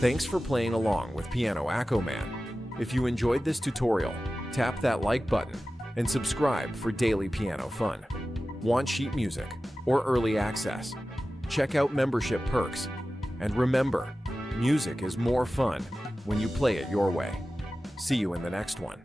Thanks for playing along with Piano AccoMan. If you enjoyed this tutorial, tap that like button and subscribe for daily piano fun. Want sheet music or early access? Check out membership perks. And remember, music is more fun when you play it your way. See you in the next one.